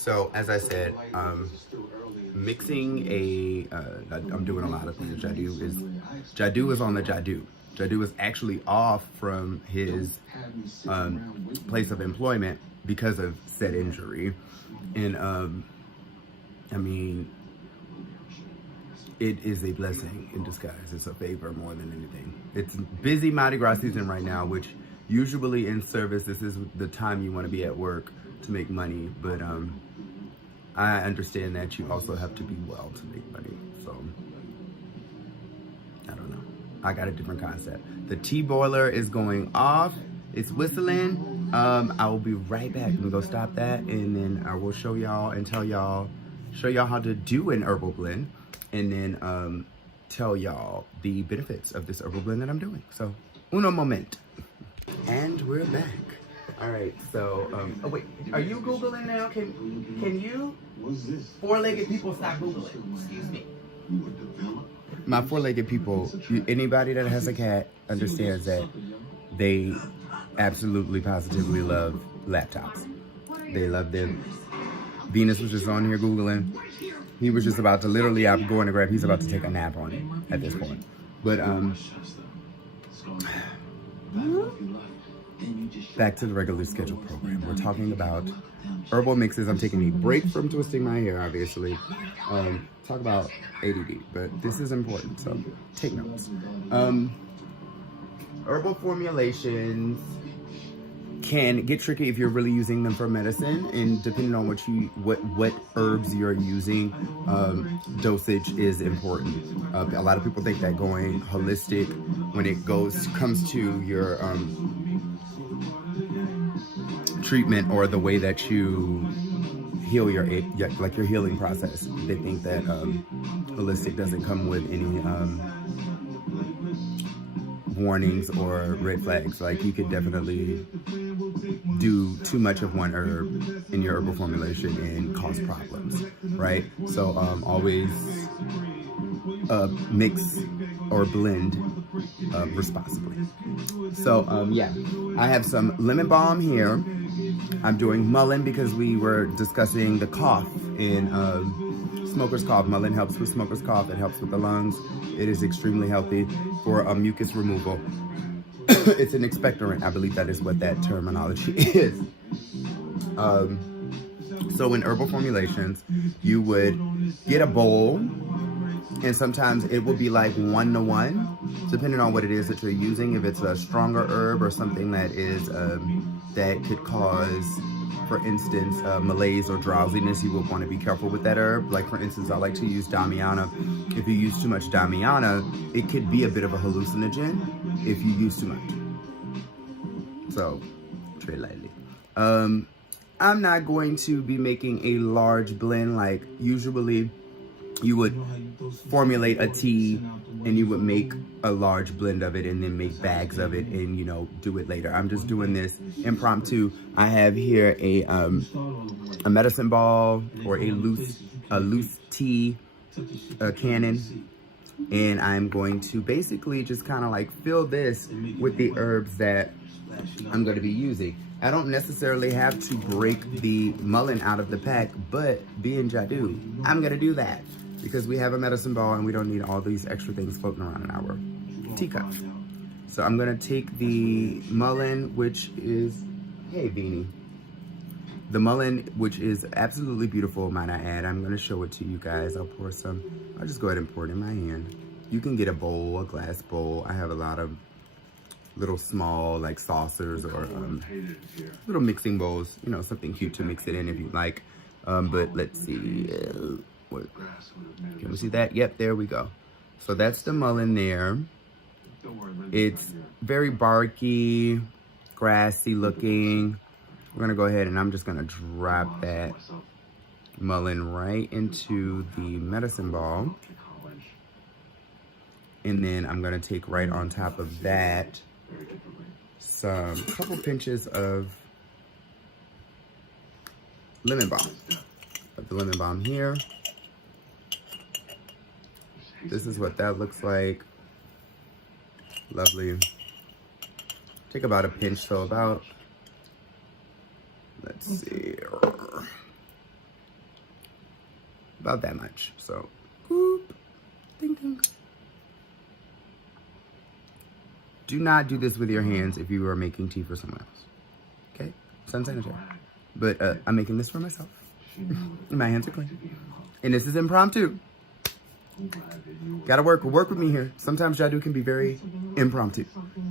So as I said, mixing I'm doing a lot of things. Jadu is on the Jadu. Jadu is actually off from his place of employment because of said injury. And I mean, it is a blessing in disguise. It's a favor more than anything. It's busy Mardi Gras season right now, which usually in service, this is the time you want to be at work to make money. But I understand that you also have to be well to make money. So I don't know. I got a different concept. The tea boiler is going off. It's whistling. I will be right back. I'm gonna go stop that, and then I will show y'all and show y'all how to do an herbal blend, and then tell y'all the benefits of this herbal blend that I'm doing. So, uno moment. And we're back. All right, so, oh wait, are you Googling now? Can you four-legged people stop Googling? Excuse me. My four-legged people, anybody that has a cat understands that they absolutely, positively love laptops. They love them. Venus was just on here Googling. He was just about to literally, I'm going to grab, he's about to take a nap on it at this point. But, back to the regular scheduled program. We're talking about herbal mixes. I'm taking a break from twisting my hair, obviously. Talk about ADD, but this is important, so take notes. Herbal formulations can get tricky if you're really using them for medicine, and depending on what herbs you're using, dosage is important. A lot of people think that going holistic when it comes to your treatment or the way that you heal your healing process, they think that holistic doesn't come with any warnings or red flags. Like, you could definitely do too much of one herb in your herbal formulation and cause problems, right? So always mix or blend responsibly. So yeah, I have some lemon balm here. I'm doing mullein because we were discussing the cough in smoker's cough. Mullein helps with smoker's cough. It helps with the lungs. It is extremely healthy for mucus removal. It's an expectorant. I believe that is what that terminology is. So in herbal formulations, you would get a bowl, and sometimes it will be like 1-to-1, depending on what it is that you're using. If it's a stronger herb or something that is that could cause, for instance, malaise or drowsiness, you would want to be careful with that herb. Like, for instance, I like to use Damiana. If you use too much Damiana, it could be a bit of a hallucinogen if you use too much. So, tread lightly. I'm not going to be making a large blend. Like, usually you would formulate a tea and you would make a large blend of it and then make bags of it and, you know, do it later. I'm just doing this impromptu. I have here a medicine ball or a loose tea cannon, and I'm going to basically just kind of like fill this with the herbs that I'm going to be using. I don't necessarily have to break the mullein out of the pack, but being Jadu, I'm going to do that because we have a medicine ball and we don't need all these extra things floating around in our teacup. So I'm going to take the mullein, which is, hey Beanie, the mullein, which is absolutely beautiful, might I add. I'm going to show it to you guys. I'll pour some. I'll just go ahead and pour it in my hand. You can get a bowl, a glass bowl. I have a lot of little small like saucers or little mixing bowls, you know, something cute to mix it in if you like. But let's see, can we see that? Yep, there we go. So that's the mullein there. It's very barky, grassy looking. We're gonna go ahead and I'm just gonna drop that mullein right into the medicine ball. And then I'm gonna take right on top of that some couple pinches of lemon balm. Put the lemon balm here. This is what that looks like. Lovely. Take about a pinch, so about, let's see, about that much. So, whoop, ding, ding. Do not do this with your hands if you are making tea for someone else. Okay? It's unsanitary. But I'm making this for myself. My hands are clean. And this is impromptu. Gotta work with me here. Sometimes Jadu can be very impromptu.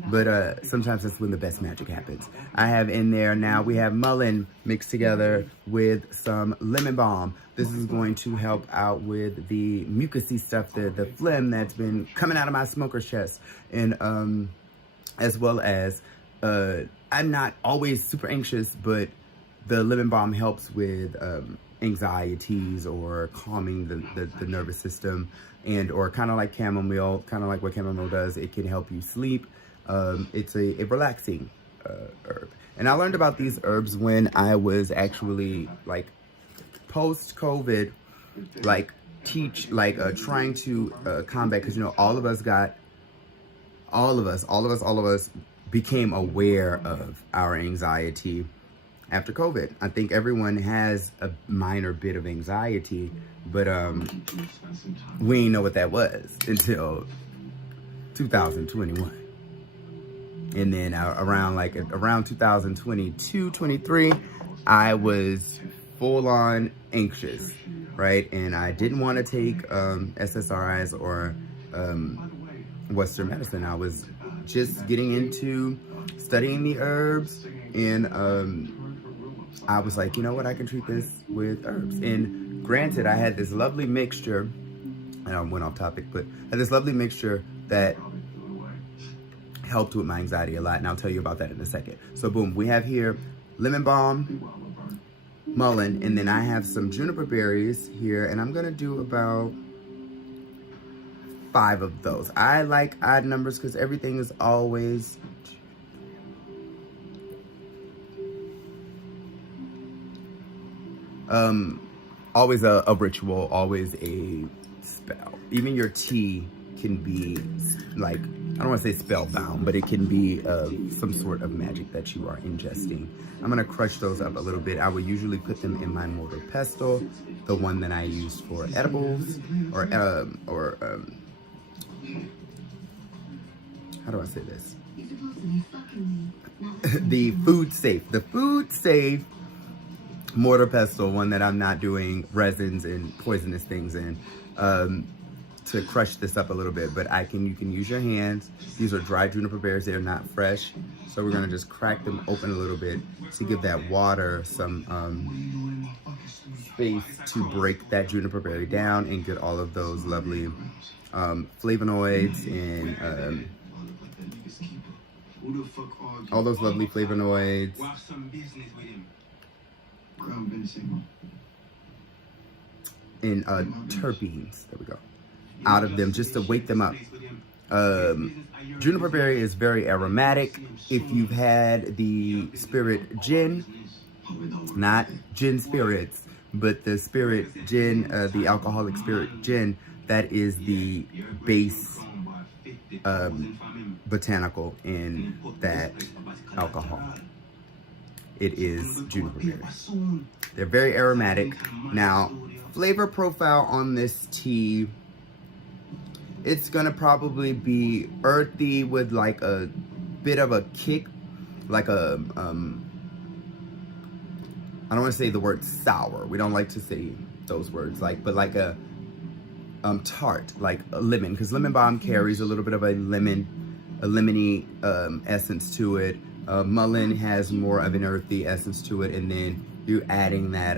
But sometimes that's when the best magic happens. I have in there now, we have mullein mixed together with some lemon balm. This is going to help out with the mucousy stuff, the phlegm that's been coming out of my smoker's chest. And as well as, I'm not always super anxious, but the lemon balm helps with anxieties or calming the nervous system, and or kind of like chamomile, kind of like what chamomile does. It can help you sleep. It's a relaxing herb. And I learned about these herbs when I was actually like post-COVID, like trying to combat, because you know, all of us became aware of our anxiety after COVID. I think everyone has a minor bit of anxiety, but we didn't know what that was until 2021. And then around 2022, 23, I was full on anxious, right? And I didn't want to take SSRIs or Western medicine. I was just getting into studying the herbs, and I was like, you know what, I can treat this with herbs. And granted, I had this lovely mixture, and I went off topic, but I had this lovely mixture that helped with my anxiety a lot, and I'll tell you about that in a second. So boom, we have here lemon balm, mullein, and then I have some juniper berries here, and I'm gonna do about 5 of those. I like odd numbers because everything is always always a ritual, always a spell. Even your tea can be like, I don't want to say spellbound, but it can be some sort of magic that you are ingesting. I'm gonna crush those up a little bit. I would usually put them in my mortar pestle, the one that I use for edibles, or how do I say this? The food safe mortar pestle, one that I'm not doing resins and poisonous things in, to crush this up a little bit. But you can use your hands. These are dried juniper berries. They are not fresh. So we're gonna just crack them open a little bit to give that water some space to break that juniper berry down and get all of those lovely flavonoids and all those lovely flavonoids and terpenes, there we go, out of them, just to wake them up. Juniper berry is very aromatic. If you've had the spirit gin, not gin spirits, but the spirit gin, the alcoholic spirit gin, that is the base botanical in that alcohol. It is juniper berry. They're very aromatic. Now, flavor profile on this tea, it's gonna probably be earthy with like a bit of a kick, like a I don't want to say the word sour. We don't like to say those words, but like a tart, like a lemon, because lemon balm carries a little bit of a lemony essence to it. Mullein has more of an earthy essence to it, and then you're adding that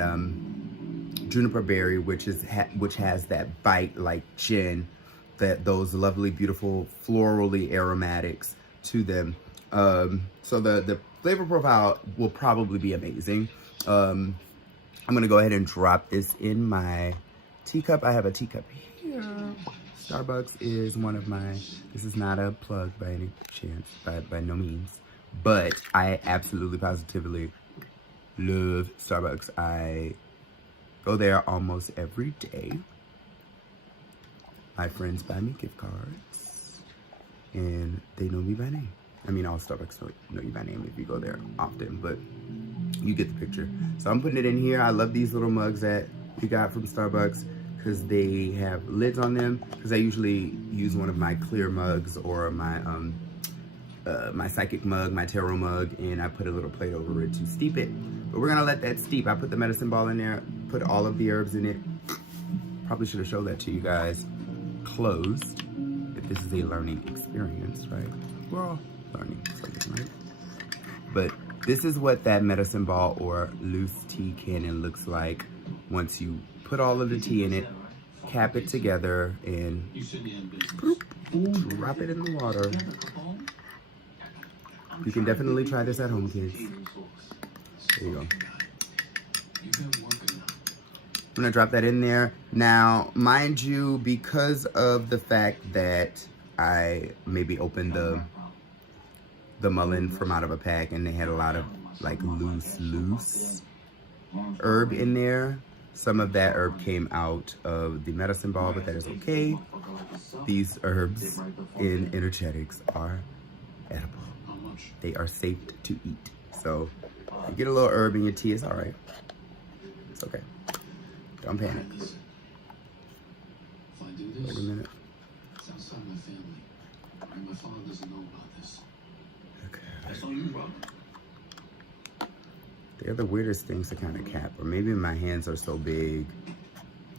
juniper berry, which has that bite like gin, those lovely, beautiful, florally aromatics to them. So the flavor profile will probably be amazing. I'm gonna go ahead and drop this in my teacup. I have a teacup here. Starbucks is one of my, this is not a plug by any chance, by no means, but I absolutely positively love Starbucks. I go there almost every day. My friends buy me gift cards, and they know me by name. I mean, all Starbucks know you by name if you go there often, but you get the picture. So I'm putting it in here. I love these little mugs that we got from Starbucks because they have lids on them, because I usually use one of my clear mugs or my my psychic mug, my tarot mug, and I put a little plate over it to steep it. But we're gonna let that steep. I put the medicine ball in there, put all of the herbs in it. Probably should have showed that to you guys closed, if this is a learning experience, right? We're all learning something, right? But this is what that medicine ball or loose tea cannon looks like once you put all of the tea in it, cap it together, and drop it in the water. You can definitely try this at home, kids. There you go. I'm gonna drop that in there. Now, mind you, because of the fact that I maybe opened the mullein from out of a pack and they had a lot of like loose herb in there, some of that herb came out of the medicine ball, but that is okay. These herbs in energetics are edible. They are safe to eat. So if you get a little herb in your tea, it's all right. It's okay. Don't panic. Wait a minute. Okay. They're the weirdest things to kind of cap, or maybe my hands are so big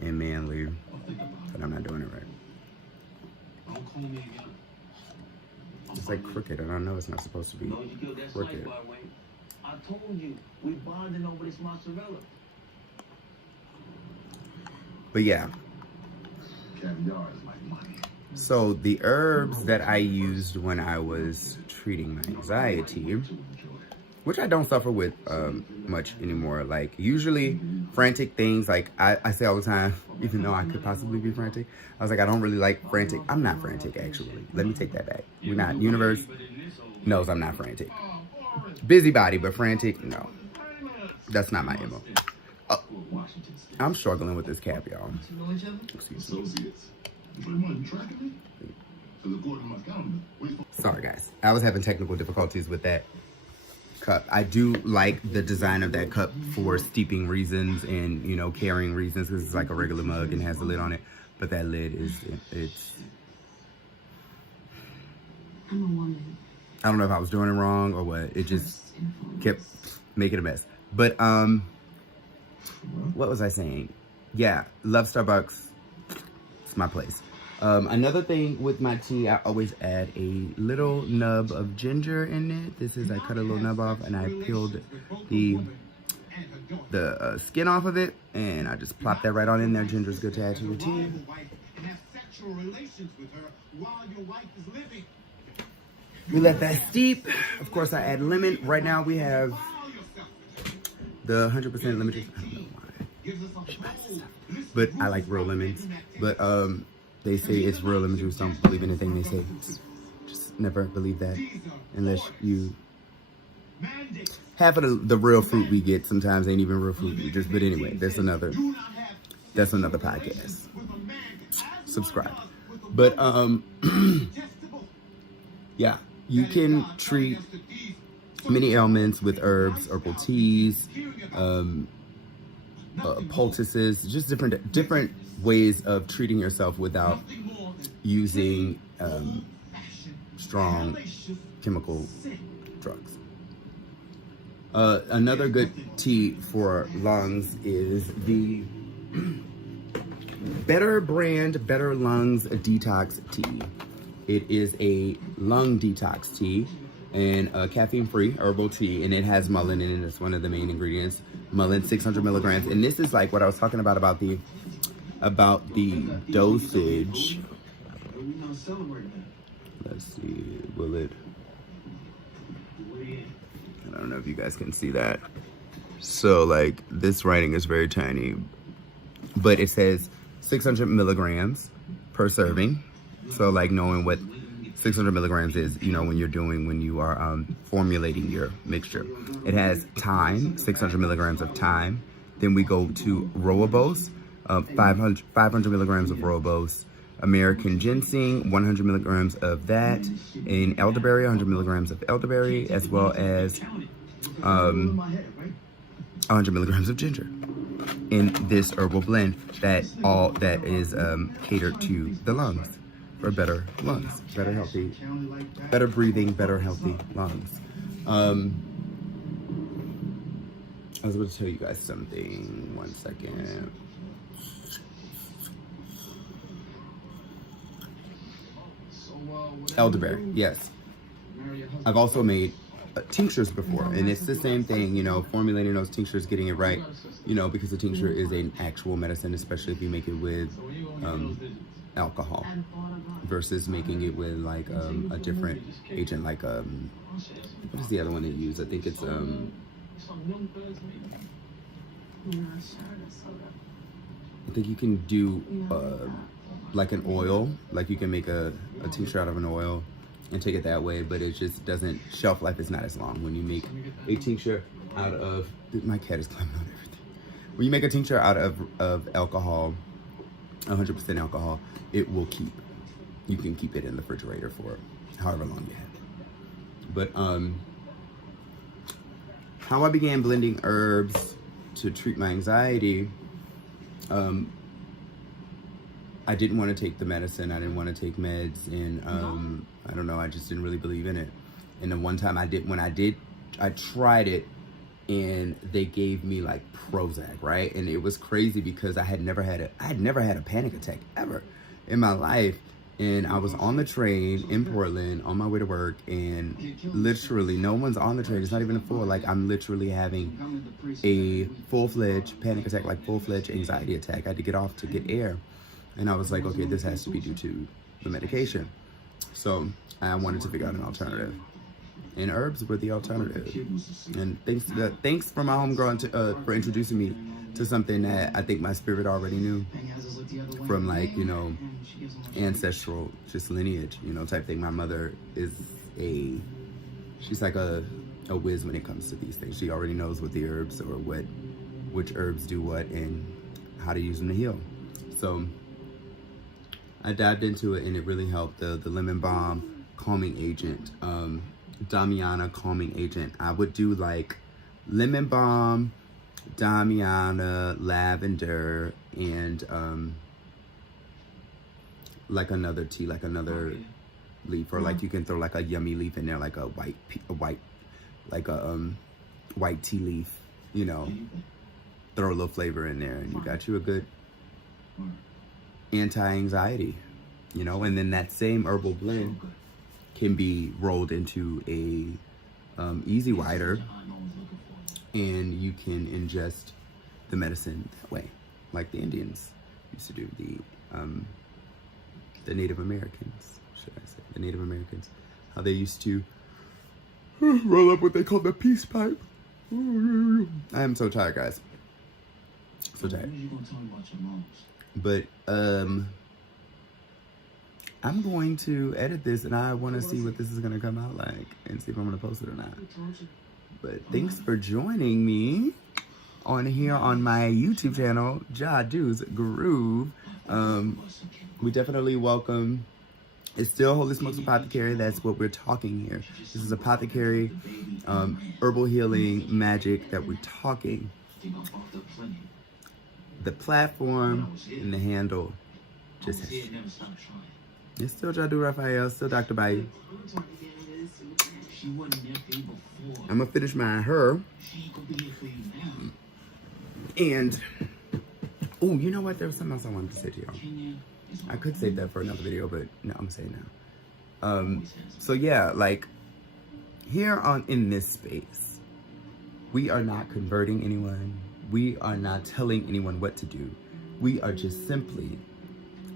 and manly that I'm not doing it right. It's like crooked, and I know it's not supposed to be crooked. I told you, we bonding over this mozzarella. But yeah. So the herbs that I used when I was treating my anxiety, which I don't suffer with much anymore. Like usually frantic things, like I say all the time, even though I could possibly be frantic, I was like, I don't really like frantic. I'm not frantic, actually. Let me take that back. We're not. Universe knows I'm not frantic. Busybody, but frantic, no. That's not my MO. Oh, I'm struggling with this cap, y'all. Excuse me. Sorry, guys. I was having technical difficulties with that cup. I do like the design of that cup for steeping reasons and, you know, carrying reasons, because it's like a regular mug and has a lid on it. But that lid is, it's... I don't know if I was doing it wrong or what. It just kept making a mess. But, what was I saying? Yeah, love Starbucks. It's my place. Another thing with my tea, I always add a little nub of ginger in it. This is, I cut a little nub off and I peeled the skin off of it, and I just plop that right on in there. Ginger's good to add to your tea. We let that steep. Of course, I add lemon. Right now we have the 100% lemon juice. I don't know why she buys this stuff, but I like real lemons. But they say it's real lemon juice. Don't believe anything they say. Just never believe that unless you... Half of the real fruit we get sometimes ain't even real fruit. But anyway, that's another podcast. Subscribe. But yeah, you can treat many ailments with herbs, herbal teas, poultices, just different ways of treating yourself without using strong chemical drugs. Another good tea for lungs is the Better brand, Better Lungs Detox Tea. It is a lung detox tea and a caffeine-free herbal tea, and it has mullein in it. It's one of the main ingredients. Mullein, 600 milligrams, and this is like what I was talking about the dosage. Let's see, will it? I don't know if you guys can see that. So like this writing is very tiny, but it says 600 milligrams per serving. So like knowing what 600 milligrams is, you know, when you are formulating your mixture. It has thyme, 600 milligrams of thyme. Then we go to rooibos, 500 milligrams of rooibos. American ginseng, 100 milligrams of that. And elderberry, 100 milligrams of elderberry, as well as 100 milligrams of ginger. in this herbal blend that is catered to the lungs, for better lungs, better healthy, better breathing, better healthy lungs. I was about to tell you guys something. 1 second. Elderberry, yes. I've also made tinctures before, and it's the same thing, you know, formulating those tinctures, getting it right, you know, because the tincture is an actual medicine, especially if you make it with alcohol versus making it with like a different agent, like what is the other one they use? I think it's I think you can do like an oil, like you can make a tincture out of an oil and take it that way, but it just doesn't, shelf life is not as long. When you make a tincture out of, my cat is climbing on everything. When you make a tincture out of alcohol, 100% alcohol, it will keep. You can keep it in the refrigerator for however long you have it. But how I began blending herbs to treat my anxiety, I didn't want to take the medicine. I didn't want to take meds, and I don't know. I just didn't really believe in it. And the one time I tried it, and they gave me like Prozac, right? And it was crazy because I had never had a panic attack ever in my life. And I was on the train in Portland on my way to work, and literally no one's on the train. It's not even a full, like I'm literally having a full-fledged panic attack, like full-fledged anxiety attack. I had to get off to get air. And I was like, okay, this has to be due to the medication. So I wanted to figure out an alternative. And herbs were the alternative. And thanks for my homegrown for introducing me to something that I think my spirit already knew from, like, you know, ancestral just lineage, you know, type thing. My mother is she's like a whiz when it comes to these things. She already knows what the herbs or which herbs do what and how to use them to heal. So I dived into it, and it really helped. The lemon balm calming agent, Damiana calming agent. I would do like lemon balm, Damiana, lavender, and like another tea, like another leaf, or like you can throw like a yummy leaf in there, like a white tea leaf, you know. Throw a little flavor in there, and you got you a good anti-anxiety, you know. And then that same herbal blend can be rolled into a easy wider, and you can ingest the medicine that way, like the Indians used to do, the Native Americans, should I say, the Native Americans, how they used to roll up what they call the peace pipe. I am so tired, guys. So tired. But I'm going to edit this, and I want to see what this is going to come out like and see if I'm going to post it or not. But thanks for joining me on here on my YouTube channel, Jadu's Groove. We definitely welcome. It's still Holy Smokes Apothecary. That's what we're talking here. This is apothecary, herbal healing, magic that we're talking. The platform and the handle just has. It's still Jadu Raphael, still Dr. Bayou. I'm gonna finish my hair. And, oh, you know what? There was something else I wanted to say to y'all. I could save that for another video, but no, I'm gonna say it now. So yeah, like here in this space, we are not converting anyone. We are not telling anyone what to do. We are just simply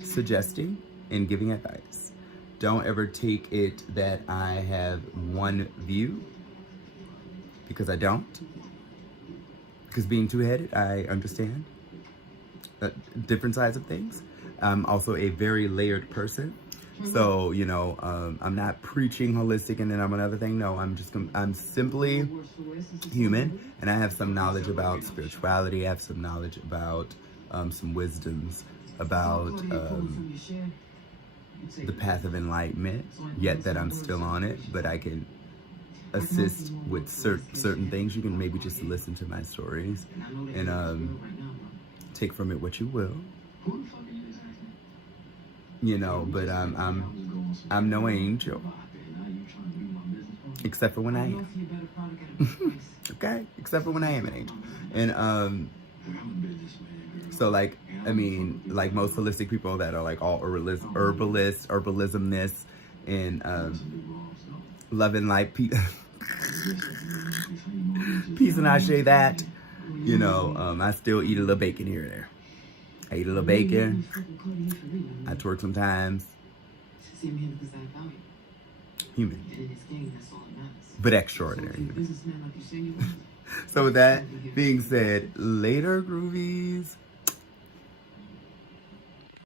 suggesting and giving advice. Don't ever take it that I have one view, because I don't. Because being two-headed, I understand different sides of things. I'm also a very layered person. So, you know, I'm not preaching holistic and then I'm another thing. No, I'm simply human, and I have some knowledge about spirituality. I have some knowledge about some wisdoms about the path of enlightenment, yet that I'm still on it, but I can assist with certain things. You can maybe just listen to my stories and Take from it what you will. You know, but I'm no angel. Except for when I am. Okay? Except for when I am an angel. And so like, I mean, like most holistic people that are like all herbalism-ness, and love and light, peace and I say that, you know, I still eat a little bacon here and there. I eat a little bacon. I twerk sometimes. Human. But extraordinary human. So with that being said, later, Groovies.